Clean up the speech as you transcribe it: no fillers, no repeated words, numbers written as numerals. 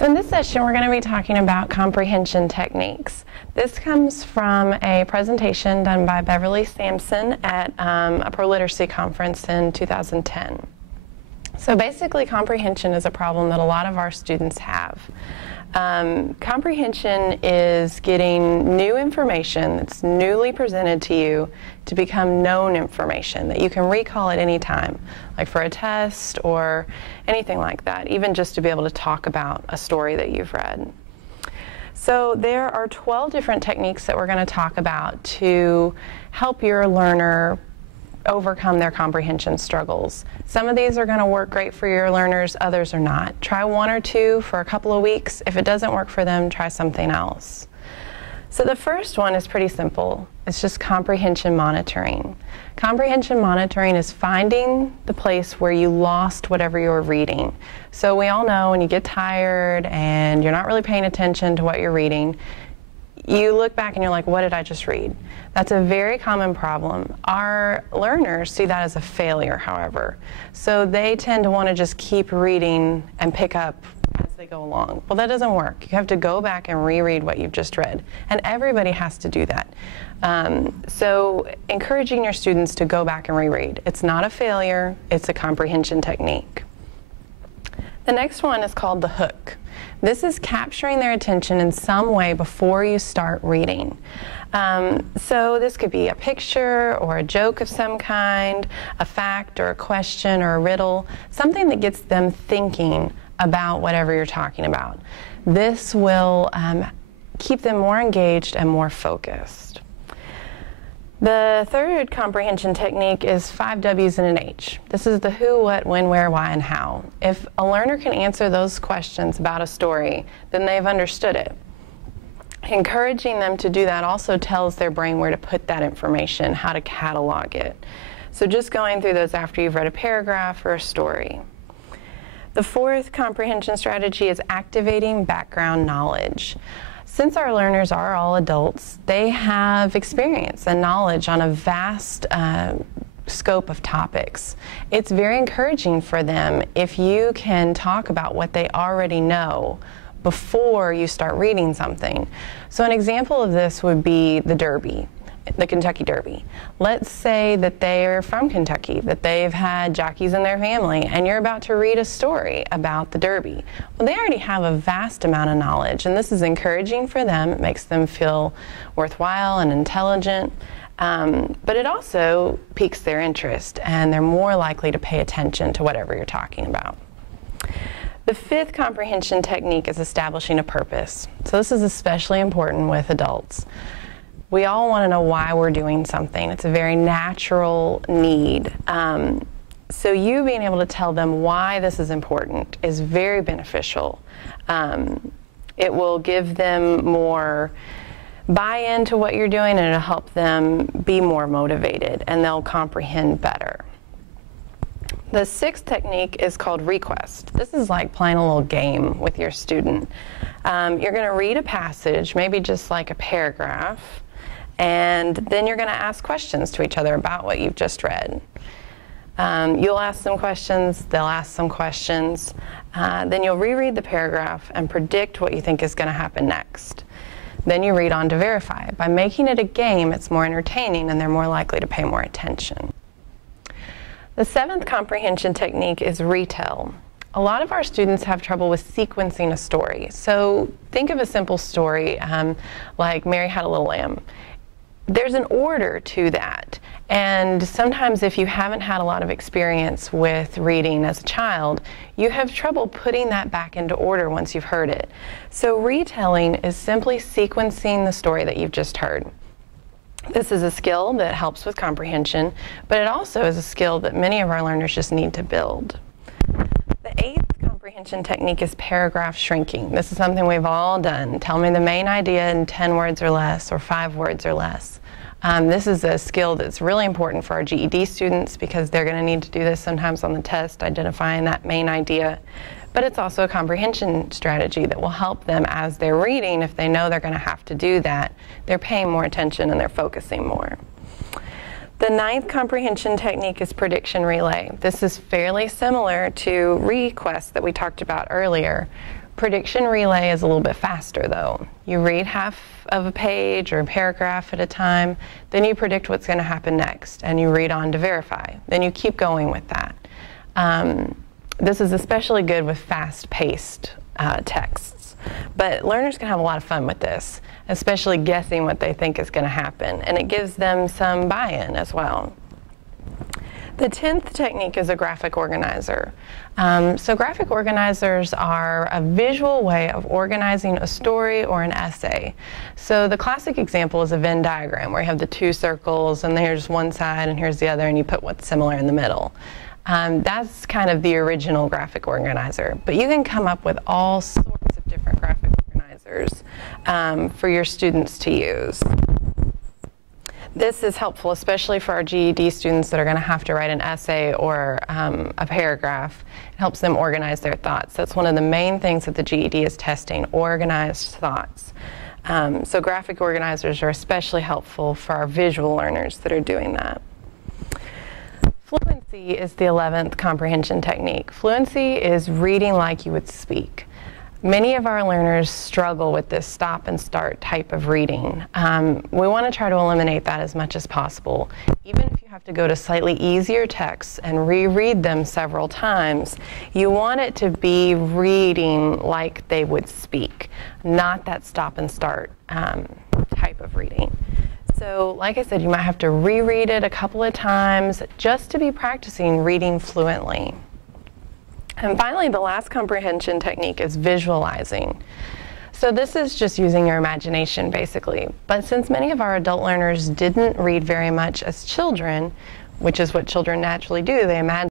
So in this session, we're going to be talking about comprehension techniques. This comes from a presentation done by Beverly Sampson at a pro-literacy conference in 2010. So basically, comprehension is a problem that a lot of our students have. Comprehension is getting new information that's newly presented to you to become known information that you can recall at any time, like for a test or anything like that, even just to be able to talk about a story that you've read. So there are 12 different techniques that we're going to talk about to help your learner overcome their comprehension struggles. Some of these are going to work great for your learners, others are not. Try one or two for a couple of weeks. If it doesn't work for them, try something else. So the first one is pretty simple. It's just comprehension monitoring. Comprehension monitoring is finding the place where you lost whatever you were reading. So we all know when you get tired and you're not really paying attention to what you're reading, you look back and you're like, what did I just read? That's a very common problem. Our learners see that as a failure, however. So they tend to want to just keep reading and pick up as they go along. Well, that doesn't work. You have to go back and reread what you've just read. And everybody has to do that. So encouraging your students to go back and reread. It's not a failure, it's a comprehension technique. The next one is called the hook. This is capturing their attention in some way before you start reading. So this could be a picture or a joke of some kind, a fact or a question or a riddle, something that gets them thinking about whatever you're talking about. This will keep them more engaged and more focused. The third comprehension technique is 5 W's and an H. This is the who, what, when, where, why, and how. If a learner can answer those questions about a story, then they've understood it. Encouraging them to do that also tells their brain where to put that information, how to catalog it. So just going through those after you've read a paragraph or a story. The fourth comprehension strategy is activating background knowledge. Since our learners are all adults, they have experience and knowledge on a vast scope of topics. It's very encouraging for them if you can talk about what they already know before you start reading something. So an example of this would be the Derby, the Kentucky Derby. Let's say that they're from Kentucky, that they've had jockeys in their family, and you're about to read a story about the Derby. Well, they already have a vast amount of knowledge, and this is encouraging for them. It makes them feel worthwhile and intelligent, but it also piques their interest, and they're more likely to pay attention to whatever you're talking about. The fifth comprehension technique is establishing a purpose. So this is especially important with adults. We all want to know why we're doing something. It's a very natural need. So you being able to tell them why this is important is very beneficial. It will give them more buy-in to what you're doing, and it'll help them be more motivated, and they'll comprehend better. The sixth technique is called request. This is like playing a little game with your student. You're going to read a passage, maybe just like a paragraph, and then you're going to ask questions to each other about what you've just read. You'll ask some questions, they'll ask some questions, then you'll reread the paragraph and predict what you think is going to happen next. Then you read on to verify. By making it a game, it's more entertaining and they're more likely to pay more attention. The seventh comprehension technique is retell. A lot of our students have trouble with sequencing a story. So think of a simple story like Mary Had a Little Lamb. There's an order to that, and sometimes if you haven't had a lot of experience with reading as a child, you have trouble putting that back into order once you've heard it. So retelling is simply sequencing the story that you've just heard. This is a skill that helps with comprehension, but it also is a skill that many of our learners just need to build. The eighth comprehension technique is paragraph shrinking. This is something we've all done. Tell me the main idea in 10 words or less, or 5 words or less. This is a skill that's really important for our GED students because they're going to need to do this sometimes on the test, identifying that main idea. But it's also a comprehension strategy that will help them as they're reading. If they know they're going to have to do that, they're paying more attention and they're focusing more. The ninth comprehension technique is prediction relay. This is fairly similar to request that we talked about earlier. Prediction relay is a little bit faster though. You read half of a page or a paragraph at a time, then you predict what's going to happen next, and you read on to verify. Then you keep going with that. This is especially good with fast-paced texts. But learners can have a lot of fun with this, especially guessing what they think is going to happen, and it gives them some buy-in as well. The 10th technique is a graphic organizer. So graphic organizers are a visual way of organizing a story or an essay. So the classic example is a Venn diagram where you have the two circles and here's one side and here's the other, and you put what's similar in the middle. That's kind of the original graphic organizer. But you can come up with all sorts of different graphic organizers for your students to use. This is helpful, especially for our GED students that are going to have to write an essay or a paragraph. It helps them organize their thoughts. That's one of the main things that the GED is testing, organized thoughts. So graphic organizers are especially helpful for our visual learners that are doing that. Fluency is the 11th comprehension technique. Fluency is reading like you would speak. Many of our learners struggle with this stop and start type of reading. We want to try to eliminate that as much as possible. Even if you have to go to slightly easier texts and reread them several times, you want it to be reading like they would speak, not that stop and start type of reading. So, like I said, you might have to reread it a couple of times just to be practicing reading fluently. And finally, the last comprehension technique is visualizing. So this is just using your imagination, basically. But since many of our adult learners didn't read very much as children, which is what children naturally do, they imagine